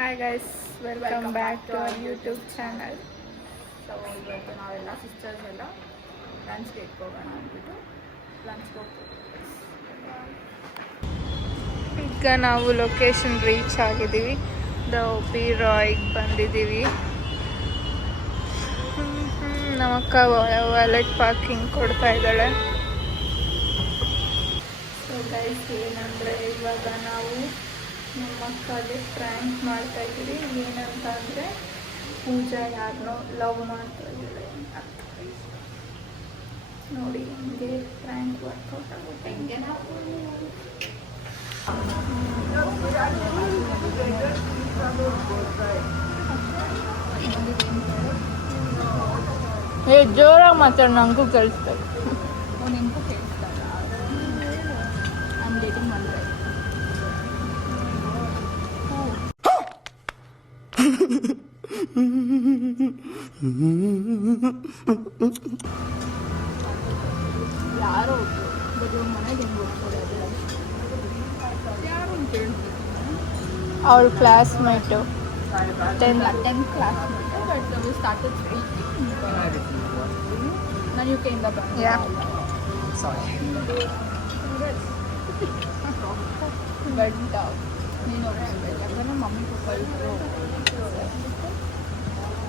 Hi guys, welcome back to our YouTube channel. So ಇವತ್ತು ನಾವೆಲ್ಲ sisters ಎಲ್ಲ ಲಂಚ್ಗೆ ಇಟ್ಕೋಗೋಣ ಅಂದ್ಬಿಟ್ಟು ಲಂಚ್ಗೆ ಹೋಗ್ತೀವಿ. ಈಗ ನಾವು ಲೊಕೇಶನ್ ರೀಚ್ ಆಗಿದ್ದೀವಿ. ದ ರಾಯ್ಗೆ ಬಂದಿದ್ದೀವಿ. ನಮ್ಮಕ್ಕ ವ್ಯಾಲೆಟ್ ಪಾರ್ಕಿಂಗ್ ಕೊಡ್ತಾ ಇದ್ದಾಳೆ. ಸೊ ಗೈಸ್, ಏನಂದರೆ ಇವಾಗ ನಾವು ನಮ್ಮ ಅಕ್ಕಗೆ ಪ್ರ್ಯಾಂಕ್ ಮಾಡ್ತಾ ಇದ್ದೀವಿ. ಏನಂತ ಅಂದರೆ ಪೂಜಾ ಯಾರನ್ನೋ ಲವ್ ಮಾಡ್ತಾ ಇದ್ದಾಳೆ ಅಂತ. ನೋಡಿ, ಹಿಂಗೆ ಪ್ರ್ಯಾಂಕ್ ವರ್ಕೌಟ್ ಆಗುತ್ತೆ. ಹಿಂಗೆ ಜೋರಾಗಿ ಮಾತಾಡಿ, ನನಗೂ ಕೇಳಿಸ್ಬೇಕು. ನಿಮಗೂ ಕೇಳಿಸ್ತಾರೆ. ಐ ಆಮ್ ಡೇಟಿಂಗ್ ಬಂದರೆ ಯಾರೋ ಒಬ್ಬರು ಮನೆಗೆ ಹೆಂಗೆ ಹೋಗ್ತಾರೆ, ಯಾರು ಅಂತ ಹೇಳ್ಬೇಕು. ಅವಳ classmate, 10th classmate. But we started speaking. ನಾನು ಯು ಕೆಯಿಂದ ಬಂದೆ. ಬಟ್ ನೀನು ಯಾಕಂದ್ರೆ ಮಮ್ಮಿ ಪಪ್ಪ ಇದ್ರು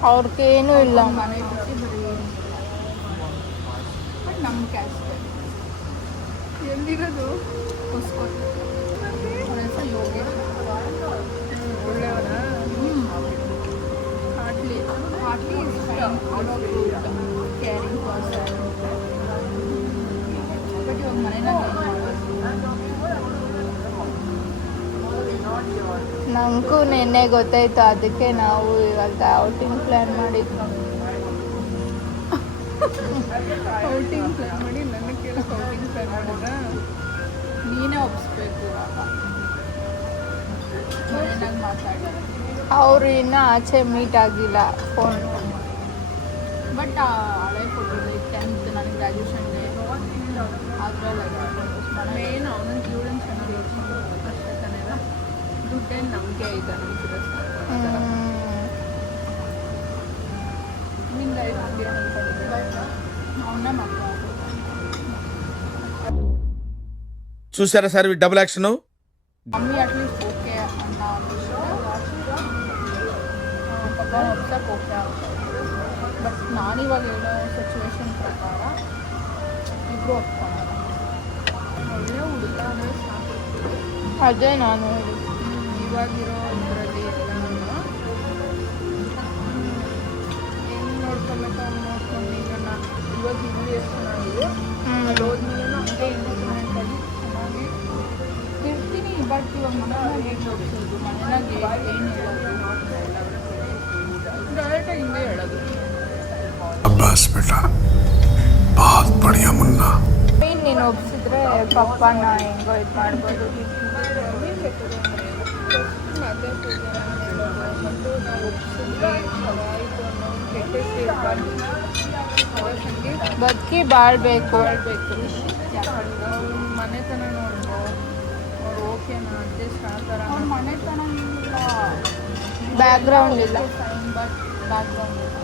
ಅವ್ರಿಗೇನೂ ಇಲ್ಲ. ಮನೆ ಬಿಟ್ಟು ಬರೀ ಬಟ್ ನಮ್ಮ ಕ್ಯಾಸ್ಟ್ ಎಲ್ಲಿರೋದು ಹೊಸ್ಕೋಟೆ. ಅವನ ಹೆಸರು ಯೋಗೇಶ್. ಒಳ್ಳೆಯವನ. Heartly caring person. ಬಟ್ ಇವಾಗ ಮನೆಯಲ್ಲಿ ನನಗೂ ನಿನ್ನೆ ಗೊತ್ತಾಯ್ತು, ಅದಕ್ಕೆ ನಾವು ಇವಾಗ ಔಟಿಂಗ್ ಪ್ಲ್ಯಾನ್ ಮಾಡಿದ್ವಿ. ಔಟಿಂಗ್ ಪ್ಲ್ಯಾನ್ ಮಾಡಿ ನನ್ನ ಕೇಳಕ್ಕೆ ಔಟಿಂಗ್ ಪ್ಲ್ಯಾನ್ ಮಾಡಿದ್ರೆ ನೀನೇ ಒಪ್ಪಿಸ್ಬೇಕು. ಇವಾಗ ಮನೆಯಾಗ ಮಾತಾಡಿ. ಅವರು ಇನ್ನೂ ಆಚೆ ಮೀಟ್ ಆಗಿಲ್ಲ, ಫೋನ್. ಬಟ್ ಹಳೆ ಫೋಟೋದು 10th ನನಗೆ ಗ್ರ್ಯಾಜುಯೇಷನ್ಗೆ ಅದರಲ್ಲಿ ಮೇನ್ ಅವನ ಜೀವನ ಚೆನ್ನಾಗಿ ಅಷ್ಟೇ ತಾನೇ. ದುಡ್ಡೇನು ನಮಗೆ ಐತೆ ನಮ್ಗೆ ನಿಂದ ನಮಗೆ ಅವನ್ನ ಮಕ್ಕಳು చూసారా sir double action. Mummy at least okay అన్న ಪಪ್ಪ ಒಪ್ಸಕ್ಕೆ ಓಕೆ ಆಗ್ತದೆ. ಬಟ್ ನಾನಿವಾಗ ಹೇಳೋ ಸಿಚುವೇಶನ್ ಪ್ರಕಾರ ಇಬ್ಬರು ಒಪ್ಕೊಳ್ಳೋಣ. ಒಳ್ಳೆ ಹುಡುಗ ಅಂದರೆ ಸಾಕು. ಅದೇ ನಾನು ಹೇಳಿ. ಇವಾಗಿರೋ ಇದರಲ್ಲಿ ಎಲ್ಲ ಹೆಂಗೆ ನೋಡ್ಕೊಬೇಕು ಅವ್ನು ನೋಡ್ಕೊಂಡು. ಈಗ ಇವಾಗ ಇಲ್ಲಿ ಎಷ್ಟು ಚೆನ್ನಾಗಿದೆ, ಅಲ್ಲಿ ಹೋದ್ಮೇಲೆ ಹಂಗೆ ಇಂಡಿಪೆಂಡೆಂಟಾಗಿ ಚೆನ್ನಾಗಿ ಇರ್ತೀನಿ. ಬಟ್ ಇವಾಗ ಮನೆಯಾಗ ಹೇಗೆ ನೋಡ್ಸೋದು, ಮನೆಯಾಗ ಏನು ಹೇಳೋದು, ಡೈರೆಕ್ಟಾಗಿ ಹಿಂಗೆ ಹೇಳೋದು. ಅಬ್ಬಾಸ್ ಬೇಟ ಬಹುತ್ ಬಢಿಯಾ ಮುನ್ನಾ. ನೀನು ಒಪ್ಸಿದ್ರೆ ಪಪ್ಪನ ಹೆಂಗೋ ಇದು ಮಾಡ್ಬೋದು. ಮತ್ತೆ ಪೂಜೆ ಹೇಳೋದು ಮತ್ತು ನಾವು ಒಪ್ಸಿದ್ರೆ ಆಯಿತು ಅನ್ನೋ ಕೆಟ್ಟಕ್ಕೆ ಬದುಕಿ ಬಾಳ್ಬೇಕು. ಯಾಕಂದ್ರೆ ಅವ್ರ ಮನೆತನ ನೋಡ್ಬೋ, ಅವ್ರು ಓಕೆನಾ ಅಡ್ಜಸ್ಟ್ ಆಗ್ತಾರ. ಅವ್ರ ಮನೆತನ ಇಲ್ಲ, ಬ್ಯಾಕ್ಗ್ರೌಂಡ್ ಇಲ್ಲ. ಬಟ್ ಬ್ಯಾಕ್ಗ್ರೌಂಡ್ ಇಲ್ಲ.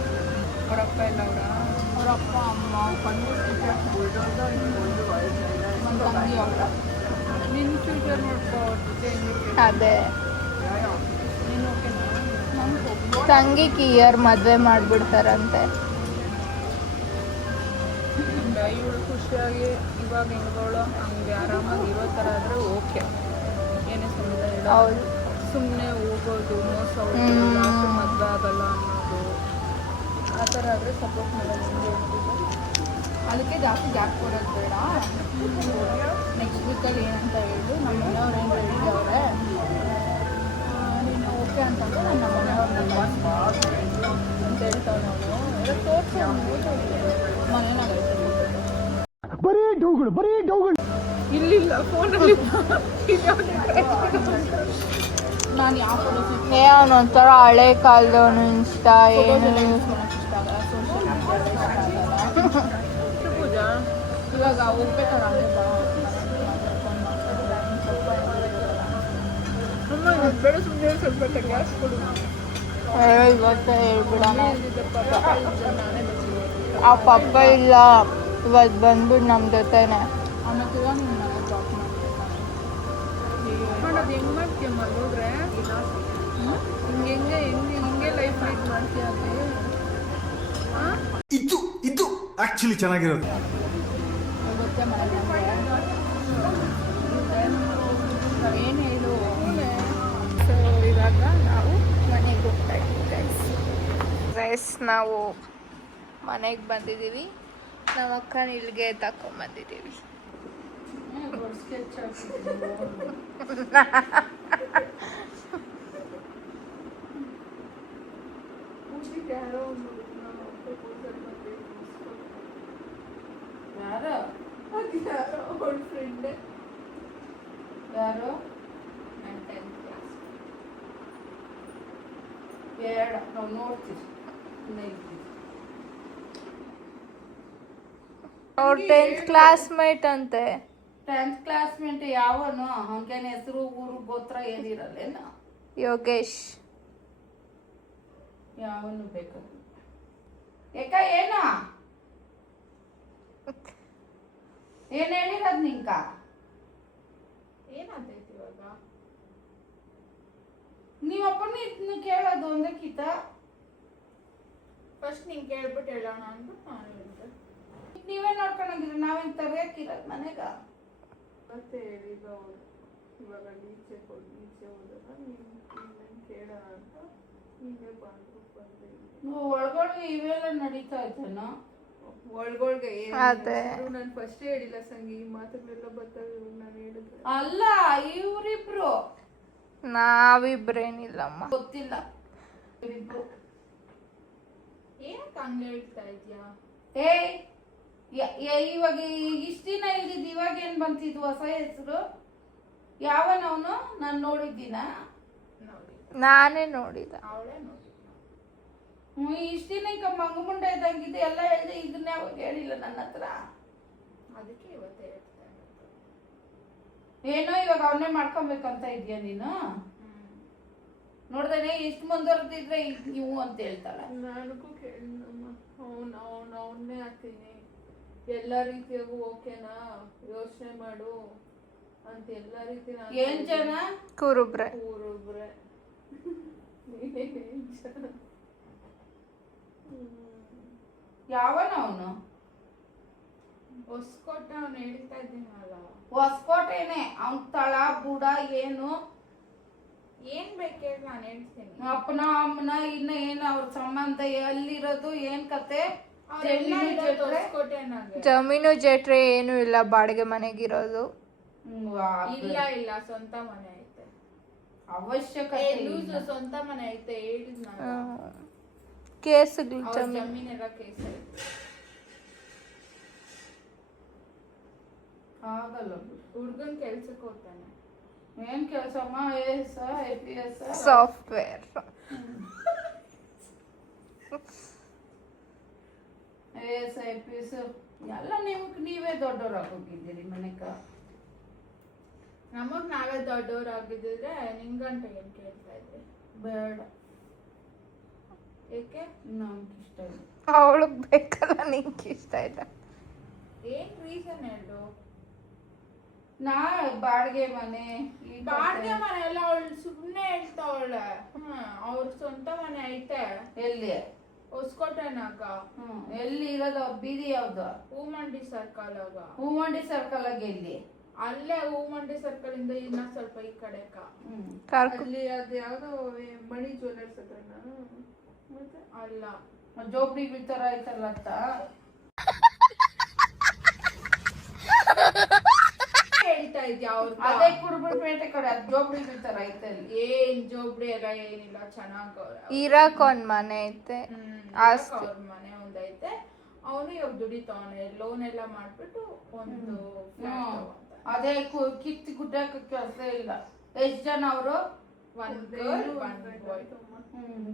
ಅವರಪ್ಪ ಎಲ್ಲ ಅವರಪ್ಪ ಅಮ್ಮ ಬಂದು ನಮ್ಮ ತಂಗಿ ಅವರ ನಿನ್ನ ಫ್ಯೂಚರ್ ನೋಡ್ಕೋ. ಅವ್ರ ಜೊತೆ ಅದೇ ನೀನು ಓಕೆನಾ? ನಮ್ಗೆ ಹೋಗಿ ತಂಗಿಗೆ ಇಯರ್ ಮದುವೆ ಮಾಡಿಬಿಡ್ತಾರಂತೆ. ಇವಳು ಖುಷಿಯಾಗಿ ಇವಾಗ ಹೆಂಗೋಳು ಹಂಗೆ ಆರಾಮಾಗಿ ಇರೋ ಥರ ಆದರೆ ಓಕೆ, ಏನೇ ಸಂಬಂಧ ಇಲ್ಲ. ಹೌದು. ಸುಮ್ಮನೆ ಹೋಗೋದು, ಮೋಸ ಹೋಗೋದು, ಲಾಸ್ಟ್ ಮದುವೆ ಆಗಲ್ಲ ಅನ್ನೋದು, ಆ ಥರ ಆದರೆ ಸಪೋರ್ಟ್ ಮಾಡೋದು ಹೆಂಗೆ ಹೇಳ್ತಿದ್ದು. ಅದಕ್ಕೆ ಜಾಸ್ತಿ ಗ್ಯಾಪ್ ಕೊಡೋದು ಬೇಡ. ನೆಕ್ಸ್ಟ್ ವೀಕಲ್ಲಿ ಏನಂತ ಹೇಳು, ನಮ್ಮ ಮನೆಯವ್ರು ಏನು ಹೇಳಿದವ್ರೆ, ನೀನು ಓಕೆ ಅಂತಂದ್ರೆ ನನ್ನ ಮನೆಯವ್ರನ್ನ ಅಂತ ಹೇಳ್ತಾವೆ. ನಾವು ಎಲ್ಲ ತೋರಿಸಿ ಮನೆಯಾಗೈತೆ ಬರೀ ಡೌಗಳು ಇಲ್ಲಿಲ್ಲ ಫೋನಲ್ಲಿ. ನಾನು ಯಾವ ಫೋಟೋಸ್ ಅವನೊಂಥರ ಹಳೆ ಕಾಲದವನು. ಇನ್ಸ್ಟಾ ಏನು ಇಷ್ಟ ಆಗಲ್ಲ, ಸೋಷಿಯಲ್ ಮೀಡಿಯಾ ಇಷ್ಟ ಆಗಲ್ಲ. ಪೂಜಾ ಇವಾಗ ಹೋಗ್ಬೇಕಾದ್ರೆ ಹಂಗೆ ಬಾ, ಬೇಡ ಸುಮ್ಮನೆ ಸ್ವಲ್ಪ ಗ್ಯಾಸ್ ಕೊಡು. ಇವತ್ತು ಹೇಳ್ಬಿಡೋಣ. ನಾನೇ ಬರ್ತೀನಿ. ಆ ಪಪ್ಪ ಇಲ್ಲ ಇವತ್ತು ಬಂದ್ಬಿಟ್ಟು ನಮ್ಮ ಜೊತೆನೆ. ಆಮೇಲೆ ನಿಮ್ಮ ಮನೆ ಡ್ರಾಪ್ ಮಾಡ್ತೀನಿ. ಅದು ಹೆಂಗೆ ಮಾಡ್ತೀಯ ಹೋದ್ರೆ ಹಿಂಗೆ ಲೈಫ್ ಲೀಡ್ ಮಾಡ್ತೀಯ ಅದು. ಇದು ಆಕ್ಚುಲಿ ಚೆನ್ನಾಗಿರೋದು. ಗೊತ್ತೇ ಮಾಡಿದ್ರೆ ಏನು ಹೇಳು. ಸೊ ಇವಾಗ ನಾವು ಮನೆಗೆ ಹೋಗ್ತಾ ಇದ್ದೀವಿ ಗೈಸ್. ನಾವು ಮನೆಗೆ ಬಂದಿದ್ದೀವಿ. ನಮ್ಮ ಅಕ್ಕನ ಇಲ್ಲಿಗೆ ತಕೊಂಬಂದಿದ್ದೀವಿ. ಯಾರು ಅವಳ ಫ್ರೆಂಡ್ ಯಾರು ನನ್ನ 10th ಕ್ಲಾಸ್. ಬೇಡ ನಾವು ನೋಡ್ತೀವಿ. ಅವ್ರ 10th ಕ್ಲಾಸ್ಮೇಟ್ ಅಂತೆ. 10th ಕ್ಲಾಸ್ಮೇಟ್ ಯಾವನು? ಅವನಿಗೇನು ಹೆಸರು ಊರು ಗೋತ್ರ ಏನಿರಲ್ಲೇನು? ಯೋಗೇಶ್. ಯಾವನು ಬೇಕು ಏಕ ಏನು ಏನು ಹೇಳಿರೋದು ನಿಂಕ? ಏನಾಗ್ತೈತಿ ಇವಾಗ? ನೀವಪ್ಪನ ಇದನ್ನ ಕೇಳೋದು ಒಂದಕ್ಕಿಂತ ಫಸ್ಟ್ ನಿಂಗೆ ಕೇಳ್ಬಿಟ್ಟು ಹೇಳೋಣ ಅಂದ್ಬಿಟ್ಟು ನಾನು ಹೇಳಿದ್ದೆ. ನೀವೇ ನೋಡ್ಕೊಂಡೋಗಿದ್ರೆ ನಾವೇನು ತರಬೇಕಿರೋದು ಮನೆಗ? ಮತ್ತೆ ಹೇಳಿದ ಅವರು ಇವಾಗ ಈಚೆ ಹೋದಾಗ ನೀನು ಕೇಳೋಣ ಅಂತ ನೀವೇ ಬಂದ್ಬಿಟ್ಟು ಒಳಗೊಳಗೆ ಇವೆಲ್ಲ ನಡೀತಾ ಇದ್ದೇನೋ? ಒಳಗೊಳಗೆ ಅದೇ ನಾನು ಫಸ್ಟ್ ಹೇಳಿಲ್ಲ ಸಂಗಿ, ಈ ಮಾತುಗಳೆಲ್ಲ ಬರ್ತಾವೆ ಇವಾಗ ನಾನು ಹೇಳಿದ್ರೆ. ಅಲ್ಲ ಇವರಿಬ್ರು ನಾವಿಬ್ರೇನಿಲ್ಲಮ್ಮ. ಗೊತ್ತಿಲ್ಲ ಇವರಿಬ್ರು. ಏನಕ್ಕೆ ಹಂಗೆ ಹೇಳ್ತಾ ಇದೆಯಾ? ಇವಾಗ ಇಷ್ಟ ದಿನ ಇಲ್ದಿದ್ದು ಇವಾಗ ಏನ್ ಬಂತಿದ್ವು ಹೊಸ ಹೆಸರು? ಯಾವನವನು? ನಾನು ನೋಡಿದ್ದೀನ? ನಾನೇ ನೋಡಿದ. ಅವಳೇ ನೋಡಿ. ಇಷ್ಟ ದಿನ ಈಗ ಮಂಗಮುಂಡ ಇದ್ದಂಗಿದೆ ಎಲ್ಲ ಹೇಳಿದೆ. ಇದನ್ನ ಯಾವಾಗ ಹೇಳಿಲ್ಲ ನನ್ನ ಹತ್ರ. ಅದಕ್ಕೆ ಇವತ್ತೇ ಹೇಳ್ತಾ ಇರೋದು. ಏನೋ ಇವಾಗ ಅವನ್ನೇ ಮಾಡ್ಕೊಬೇಕಂತ ಇದೆಯಾ ನೀನು? ನೋಡ್ದೇನೆ ಇಷ್ಟು ಮುಂದುವರೆದಿದ್ರೆ ನೀವು ಅಂತ ಹೇಳ್ತಾಳೆ. ನನಗೂ ಕೇಳಿನಮ್ಮ. ಅವನ್ನೇ ಹಾಕ್ತೀನಿ, ಎಲ್ಲ ರೀತಿಯಾಗೂ ಓಕೆನಾ, ಯೋಚನೆ ಮಾಡು ಅಂತ ಎಲ್ಲ ರೀತಿ. ಏನ್ ಜನ? ಕುರುಬ್ರೆ. ಯಾವನ ಅವನು? ಹೊಸ್ಕೊಟ್ಟ ಅವ್ನು ಹೇಳ್ತಾ ಇದ್ದೀನಲ್ಲ. ಹೊಸಕೋಟೆನೆ. ಅವ್ನ ತಳ ಬುಡ ಏನು ಏನ್ ಬೇಕೇಳಿ ನಾನು ಹೇಳ್ತೀನಿ. ಅಪ್ಪನ ಅಮ್ಮನ ಇನ್ನ ಏನು ಅವ್ರ ಸಂಬಂಧ ಎಲ್ಲಿರೋದು ಏನ್ ಕತೆ? ಜಮೀನು ಜಟ್ರೆ ಏನು ಇಲ್ಲ, ಬಾಡಿಗೆ ಮನೆಗಿರೋದು. ಇಲ್ಲ ಸ್ವಂತ ಮನೆ ಐತೆ. ಅವಶ್ಯಕತೆ ಸ್ವಂತ ಮನೆ ಐತೆ ಹೇಳಿದ್ ನಾನು. ಕೇಸ್ಗಳು ಜಮೀನೆಲ್ಲ ಕೇಸ್ ಐತೆ. ಆಗಲ್ಲ. ಹುಡ್ಗನ್ ಕೆಲ್ಸಕ್ಕೆ ಹೋಗ್ತಾನೆ. ಏನ್ ಕೆಲಸಮ್ಮ? APS software. APS ಎಲ್ಲ ನೀವೇ ದೊಡ್ಡವರಾಗೋಗಿದ್ದೀರಿ ಮನೆಗ. ನಮಗ್ ನಾವೇ ದೊಡ್ಡವರಾಗಿದ್ರೆ ನಿಂಗಂಟ ಏನ್ ಕೇಳ್ತಾ ಇದ್ರಿ? ಬೇಡ. ಏಕೆ? ನಮ್ಗೆ ಇಷ್ಟ ಇಲ್ಲ. ಅವಳಗ್ ಬೇಕಲ್ಲ, ನಿಂಗೆ ಇಷ್ಟ ಇಲ್ಲ. ಏನ್ ರೀಸನ್ ಹೇಳು? ಬಾಡಿಗೆ ಮನೆ ಎಲ್ಲ ಅವಳು ಸುಮ್ನೆ ಹೇಳ್ತಾವಳೆ. ಅವ್ರ ಸ್ವಂತ ಮನೆ ಐತೆ. ಎಲ್ಲಿ? ಹೊಸ್ಕೋಟೆನಾಗ. ಎಲ್ಲಿ ಇರೋದು? ಬೀದಿ ಯಾವ್ದು? ಹೂಮಂಡಿ ಸರ್ಕಲ್ ಆಗ. ಹೂಮಂಡಿ ಸರ್ಕಲ್ ಆಗ ಎಲ್ಲಿ? ಅಲ್ಲೇ ಹೂಮಂಡಿ ಸರ್ಕಲ್ ಇಂದ ಇನ್ನ ಸ್ವಲ್ಪ ಈ ಕಡೆಕ. ಅಲ್ಲಿ ಅದು ಯಾವ್ದೋ ಮಣಿ ಜ್ಯುವೆಲ್ಲರ್ಸ್ ಅದನ್ನ. ಮತ್ತೆ ಅಲ್ಲ, ಜೋಬ್ಡಿ ತರ ಐತಲ್ಲ ಅಂತ ಹೇಳ್ತಾ ಇದ್ಯಾ? ಅದೇ ಕುರುಬರಪೇಟೆ ಕಡೆ ಅದು ಜೋಬ್ಡಿ ತರ ಐತೆ. ಏನ್ ಜೋಬ್ಡಿ ಎಲ್ಲ ಏನಿಲ್ಲ, ಚೆನ್ನಾಗ ಇರಾಕ್ ಒಂದ್ ಮನೆ ಐತೆ. ಅವ್ರ ಮನೆ ಒಂದೈತೆ. ಅವನು ಇವಾಗ ದುಡಿತಾವನೆ, ಲೋನ್ ಎಲ್ಲ ಮಾಡ್ಬಿಟ್ಟು ಒಂದು ಅದೇ ಕಿತ್ತಿ ಗುಡ್ಡಾಕ ಕೆಲಸ ಇಲ್ಲ. ಎಷ್ಟ್ ಜನ ಅವರು?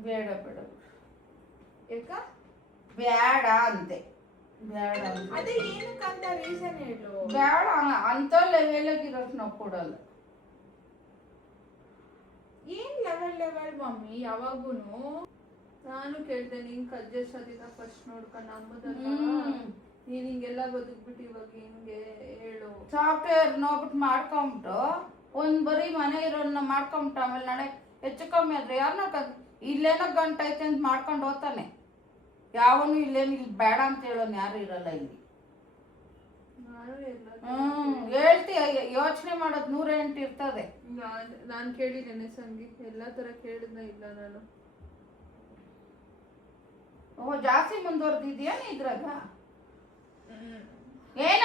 ಬೇಡ ಬೇಡ. ಯಾಕ ಬೇಡ ಅಂತೆ. ಬೇಡ ಅದೇ ಏನಕ್ಕಂತ ರೀಸನ್ ಹೇಳು. ಬೇಡ ಅಂತ ಲೆವೆಲ್ ಇರೋದು ನಾವು ಕೊಡಲ್ಲ. ಏನ್ ಲೆವೆಲ್ ಮಮ್ಮಿ ಯಾವಾಗೂನು ನಾನು ಕೇಳ್ದೆ ನಿಂಗ್ ಅಡ್ಜಸ್ಟ್ ಆದಿಲ್ಲ ಫಸ್ಟ್ ನೋಡ್ಕೊಂಡು ನಮ್ಮದಲ್ಲ ನೀನ್ ಹಿಂಗೆಲ್ಲ ಬದುಕ್ಬಿಟ್ಟು ಇವಾಗ ಹಿಂಗೆ ಹೇಳು. ಸಾಫ್ಟ್ವೇರ್ ನೋಡ್ಬಿಟ್ಟು ಮಾಡ್ಕೊಂಬಿಟ್ಟು ಒಂದ್ ಬರೀ ಮನೆ ಇರೋನ್ನ ಮಾಡ್ಕೊಂಬಿಟ್ಟು ಆಮೇಲೆ ನಾಳೆ ಹೆಚ್ಚು ಕಮ್ಮಿ ಆದ್ರೆ ಯಾರು ನೋಡ್ಕೊಂಡ್ ಇಲ್ಲೇನೋ ಗಂಟು ಐತೆ ಅಂತ ಮಾಡ್ಕೊಂಡು ಹೋಗ್ತಾನೆ. ಯಾವನು ಇಲ್ಲೇನು ಇಲ್ಲಿ ಬೇಡ ಅಂತ ಹೇಳೋನು ಯಾರು ಇರಲ್ಲ ಇಲ್ಲಿ. ಹೇಳ್ತೀಯ ಯೋಚನೆ ಮಾಡೋದು 108 ಇರ್ತದೆ. ನಾನ್ ಕೇಳಿದ್ದೇನೆ ಸಂಗೀತ ಎಲ್ಲಾ ತರ ಕೇಳಿದ್ನ ಇಲ್ಲ ನಾನು. ಓ ಜಾಸ್ತಿ ಮುಂದುವರೆದಿದ್ಯಾ ನೀ ಇದ್ರಾಗ ಏನ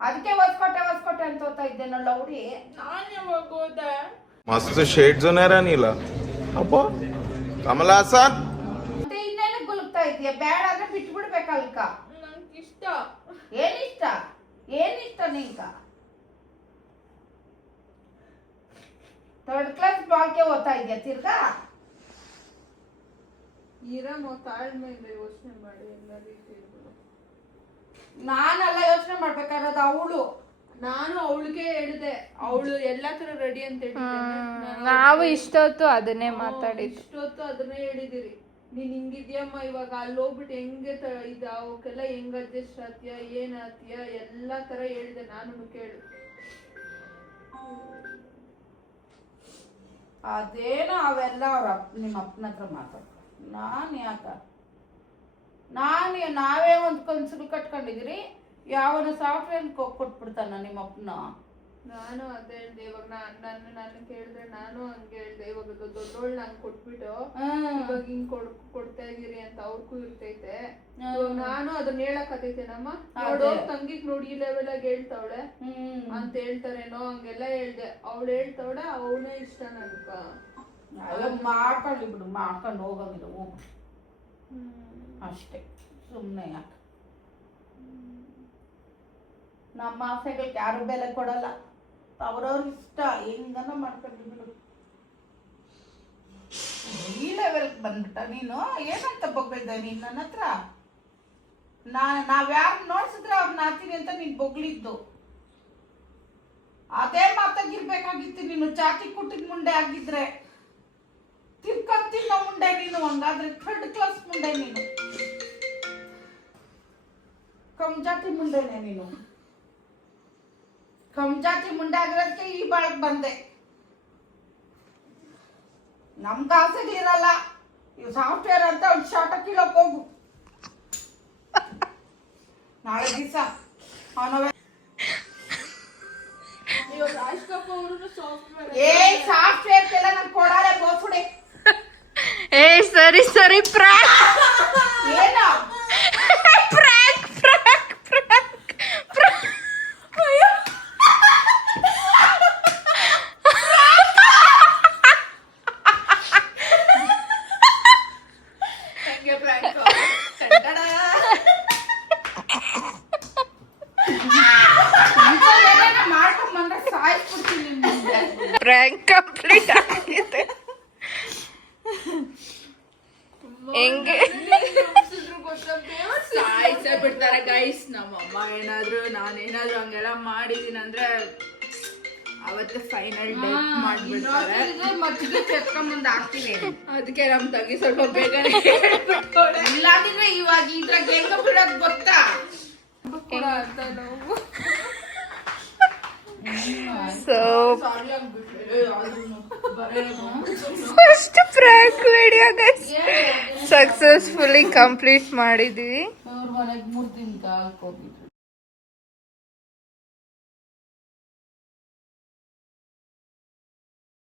ಅದಕ್ಕೆ ಒದ್ಕೊಟ್ಟೆ ಅಂತ ಹೋಗ್ತಾ ಇದ್ದೆ ನೋಡ ಹುಡಿ. ನಾನ್ ಯಾವಾಗ ಹೋದೆ मस्त शेड जो नाही राणीला अप्पा कमला असा ಮತ್ತೆ ಇನ್ನೇನು ಗುಲ್ಕ್ತಾ ಇದೆಯಾ? ಬೇಡ ಅಂದ್ರೆ ಬಿಟ್ಬಿಡ್ಬೇಕಲ್ಕ. ನಂಗೆ ಇಷ್ಟ. ಏನಿಷ್ಟ ನಿಂಗ? 3rd ಕ್ಲಾಸ್ ಬಾಳ್ಕೆ ಓದ್ತಾ ಇದೆಯಾ ತಿರ್ಗಾ? ಇರಮ್ಮ ತಾಳ್ಮೆಯಿಂದ ಯೋಚನೆ ಮಾಡಿ ಎಲ್ಲ ರೀತಿ. ನಾನೆಲ್ಲ ಯೋಚನೆ ಮಾಡ್ಬೇಕಾಗಿರೋದು ಅವಳು. ನಾನು ಅವಳಿಗೆ ಹೇಳಿದೆ, ಅವಳು ಎಲ್ಲಾ ತರ ರೆಡಿ ಅಂತ ಹೇಳಿದ್ದೇನೆ. ನಾವು ಇಷ್ಟೊತ್ತು ಅದನ್ನೇ ಮಾತಾಡಿದ್ದು. ಇಷ್ಟೊತ್ತು ಅದನ್ನೇ ಹೇಳಿದಿರಿ. ನೀನ್ ಹಿಂಗಿದ್ಯಮ್ಮ ಇವಾಗ ಅಲ್ಲಿ ಹೋಗ್ಬಿಟ್ಟು ಹೆಂಗೆ ಅವಕ್ಕೆಲ್ಲ ಹೆಂಗ್ ಅಡ್ಜಸ್ಟ್ ಆತೀಯ ಏನ್ ಆತೀಯ ಎಲ್ಲಾ ತರ ಹೇಳಿದೆ ನಾನು ಕೇಳು. ಅದೇನೋ ಅವೆಲ್ಲ ಅವ್ರ ನಿಮ್ಮ ಅಪ್ಪನ ಹತ್ರ ಮಾತಾಡ್ತಾರೆ. ನಾವೇ ಒಂದು ಕನ್ಸುಗಳು ಕಟ್ಕೊಂಡಿದ್ದೀರಿ. ಯಾವನ ಸಾಫ್ಟ್ವೇರ್ ಕೊಟ್ಬಿಡ್ತಾನ ನಿಮ್ಮ ಅಪ್ಪನ. ನಾನು ಅದೇ ಹೇಳ್ದೆ ಇವಾಗ ನಾನು ಕೇಳಿದ್ರೆ ನಾನು ಹಂಗೆ ಹೇಳ್ದೆ. ಇವಾಗ ದೊಡ್ಡೋಳ್ ನಂಗೆ ಕೊಟ್ಬಿಟ್ಟು ಇವಾಗ ಹಿಂಗ್ ಕೊಡ್ತಾ ಇದೀರಿ ಅಂತ ಅವ್ರಿಗೂ ಇರ್ತೈತೆ. ನಾನು ಅದನ್ನ ಹೇಳಕತ್ತೈತೇನಮ್ಮ ನೋಡೋ ತಂಗಿಗ್ ನೋಡಿ ಈ ಲೆವೆಲ್ ಆಗಿ ಹೇಳ್ತಾವಳೆ ಅಂತ ಹೇಳ್ತಾರೇನೋ ಹಂಗೆಲ್ಲ ಹೇಳ್ದೆ. ಅವಳು ಹೇಳ್ತಾವಳೆ ಅವನೇ ಇಷ್ಟ ನನ್ಕ. ಮಾಡ್ಕೊಳ್ಳಿ ಬಿಡು, ಮಾಡ್ಕೊಂಡು ಹೋಗಂಗಿಲ್ಲ ಹೋಗು ಅಷ್ಟೇ. ಸುಮ್ಮನೆ ಯಾಕೆ ನಮ್ಮ ಆಸೆಗಳಿಗೆ ಯಾರು ಬೆಲೆ ಕೊಡಲ್ಲ. ಅವ್ರವ್ರ ಇಷ್ಟ ಹೆಂಗನ ಮಾಡ್ಕೊಂಡು ಬಿಡು. ಈ ಲೆವೆಲ್ಗೆ ಬಂದ್ಬಿಟ್ಟ ನೀನು. ಏನಂತ ಬೊಗಳಿದ್ದ ನೀನು ನನ್ನ ಹತ್ರ? ನಾವ್ಯಾರು ನೋಡ್ಸಿದ್ರೆ ಅವ್ರು ನಾತೀನಿ ಅಂತ ನೀನ್ ಬೊಗಳಿದ್ದು. ಅದೇ ಮಾತಾಗಿರ್ಬೇಕಾಗಿತ್ತು ನೀನು. ಚಾತಿ ಕುಟ್ಟಿದ ಮುಂಡೆ ಆಗಿದ್ರೆ ತಿರ್ಕತ್ತಿನ ಮುಂಡೆ ನೀನು. ಹಂಗಾದ್ರೆ 3rd ಕ್ಲಾಸ್ ಮುಂಡೆ ನೀನು. ಕಮ್ಜಾತಿ ಮುಂಡೆನೆ ನೀನು. ಕಮ್ಜಾತಿ ಮುಂಡೆ ಆಗಿರೋದಕ್ಕೆ ಈ ಬಾಳಕ್ ಬಂದೆ. ನಮ್ಗೆ ಆಸೆಗಳಿರಲ್ಲ. ಇವ್ ಸಾಫ್ಟ್ವೇರ್ ಅಂತ ಒಂದು ಶಾರ್ಟ ಕಿಲೋಕ್ ಹೋಗು. ನಾಳೆ ದಿವಸ ಅವನವೇ ಸಾಫ್ಟ್ವೇರ್ ಎಲ್ಲ ನಂಗೆ ಕೊಡಾಲೆ ಬೋಸುಡೆ. ಸರಿ ಪ್ರಾಂಕ್ ಏನ ಮಾಡ್ಕೊಂಡ್ಬಂದ್ರೆ ಸಾಯಿಸ್ಬಿಡ್ತೀನಿ. ಪ್ರಾಂಕ್ ಕಂಪ್ಲೀಟ್ ಆಗಿದೆ. ಹೆಂಗೆ ಸಾಯಿಸೇ ಬಿಡ್ತಾರೆ ಗೈಸ್. ನಮ್ಮಮ್ಮ ಏನಾದ್ರು ನಾನೇನಾದ್ರು ಹಂಗೆಲ್ಲ ಮಾಡಿದೀನಿ ಅಂದ್ರೆ ಅವತ್ತೇ ಫೈನಲ್ ಡೇಟ್ ಮಾಡ್ಬಿಡ್ತಾರೆ. ಮತ್ತಿಗೆ ಚೆತ್ಕೊಂಬಂದು ಹಾಕ್ತೀನಿ. ಅದಕ್ಕೆ ನಮ್ ತಂಗಿ ಸ್ವಲ್ಪ ಬೇಗನೆ ಇಲ್ಲಾಂದ್ರೆ ಇವಾಗ ಇದ್ರಾಗ ಹೆಂಗ ಬಿಡೋದ್ ಗೊತ್ತಾ? ಅಂತ ನಾವು so first prank video successfully complete ಮಾಡಿದ್ವಿ. ಅವ್ರ ಮನೆಗೆ 3 ದಿನಕ್ಕೆ ಹಾಕೋಗಿದ್ರು.